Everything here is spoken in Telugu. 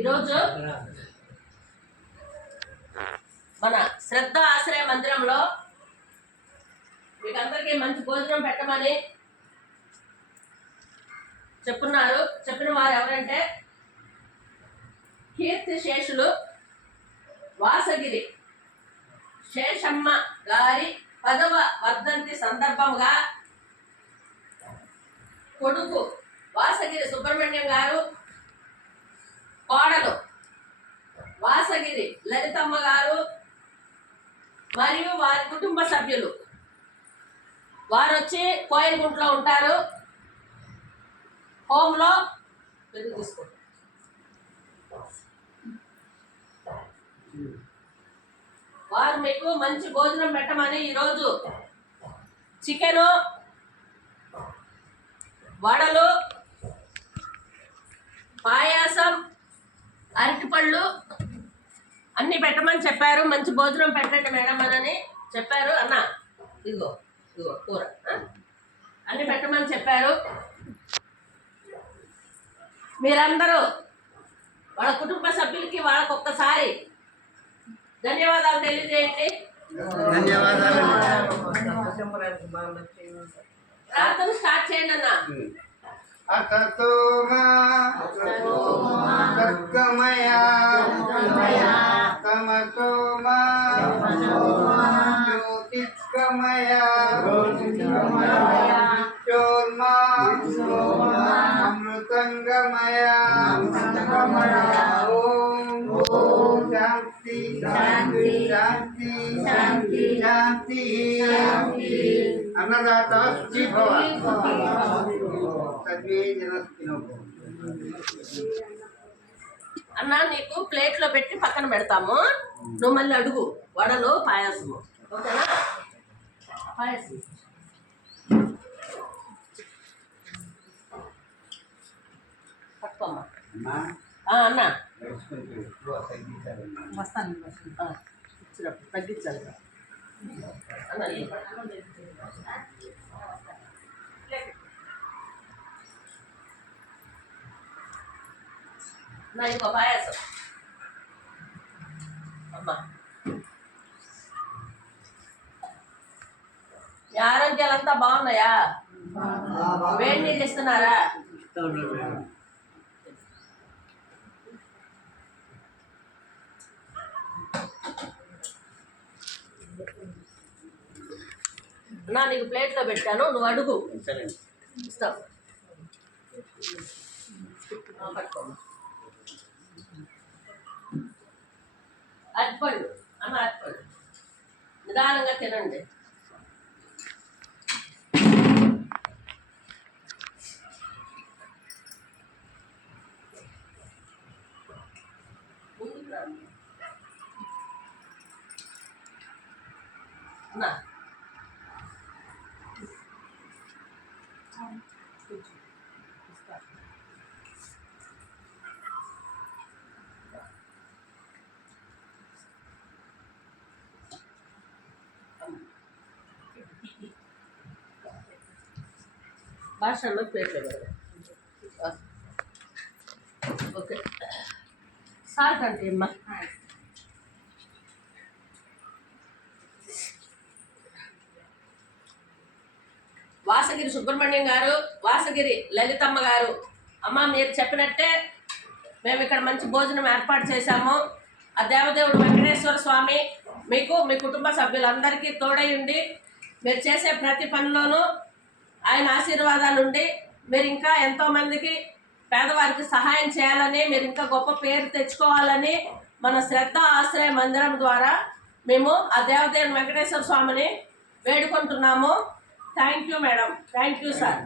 ఈరోజు మన శ్రద్ధ ఆశ్రయ మందిరంలో మీకందరికీ మంచి భోజనం పెట్టమని చెప్పున్నారు. చెప్పిన వారు ఎవరంటే కీర్తి శేషులు వాసగిరి శేషమ్మ గారి 10వ వర్ధంతి సందర్భంగా కొడుకు వాసగిరి సుబ్రహ్మణ్యం గారు, కోడలు వాసగిరి లలితమ్మ గారు మరియు వారి కుటుంబ సభ్యులు వారు వచ్చి కోయలగుంటలో ఉంటారు. హోమ్లో పెరుగు తీసుకోండి. వారు మీకు మంచి భోజనం పెట్టమని ఈరోజు చికెను, వడలు, పాయాసం, అరటిపళ్ళు అన్నీ పెట్టమని చెప్పారు. మంచి భోజనం పెట్టండి మేడం అని చెప్పారు. అన్న ఇదిగో ఇదిగో కూర అన్నీ పెట్టమని చెప్పారు. మీరందరూ వాళ్ళ కుటుంబ సభ్యులకి వాళ్ళకు ఒక్కసారి ధన్యవాదాలు తెలియజేయండి. ప్రార్థన స్టార్ట్ చేయండి అన్న. అతతోమా సద్గమయా తమతోమా జ్యోతిష్కమయా విచ్చోర్మా అమృతంగమయా ఓం శాంతి శాంతి శాంతి శాంతి శాంతి. అన్నదాత సుఖీ భవ. అన్న నీకు ప్లేట్లో పెట్టి పక్కన పెడతాము. నువ్వు మళ్ళీ అడుగు వడలు పాయాసము. ఓకేనా? పాయాసం పట్టుకోమ్మా. అన్న వస్తాను ఇచ్చినప్పుడు తగ్గించాలి అన్న. నా ఇంకో పాయాసం అమ్మా. మీ ఆరోగ్యాలంతా బాగున్నాయా? వేడి నీళ్ళు ఇస్తున్నారా? నా నీకు ప్లేట్లో పెట్టాను, నువ్వు అడుగు ఇస్తావు. పట్టుకోమ్మా. అరటిపళ్ళు అన్న, అరటిపళ్ళు నిదానంగా తినండి. అన్నా భాషలో ప్లేట్లో పెడదాం. ఓకే సాల్ట్ అంటే అమ్మా. వాసగిరి సుబ్రహ్మణ్యం గారు, వాసగిరి లలితమ్మ గారు, అమ్మ మీరు చెప్పినట్టే మేము ఇక్కడ మంచి భోజనం ఏర్పాటు చేశాము. ఆ దేవదేవుడు వెంకటేశ్వర స్వామి మీకు మీ కుటుంబ సభ్యులందరికీ తోడై ఉండి మీరు చేసే ప్రతి పనిలోనూ ఆయన ఆశీర్వాదాలు ఉండి మీరు ఇంకా ఎంతోమందికి పేదవారికి సహాయం చేయాలని, మీరు ఇంకా గొప్ప పేరు తెచ్చుకోవాలని మన శ్రద్ధ ఆశ్రయ మందిరం ద్వారా మేము ఆ దేవదేవుని వెంకటేశ్వర స్వామిని వేడుకుంటున్నాము. Thank you madam. Thank you sir.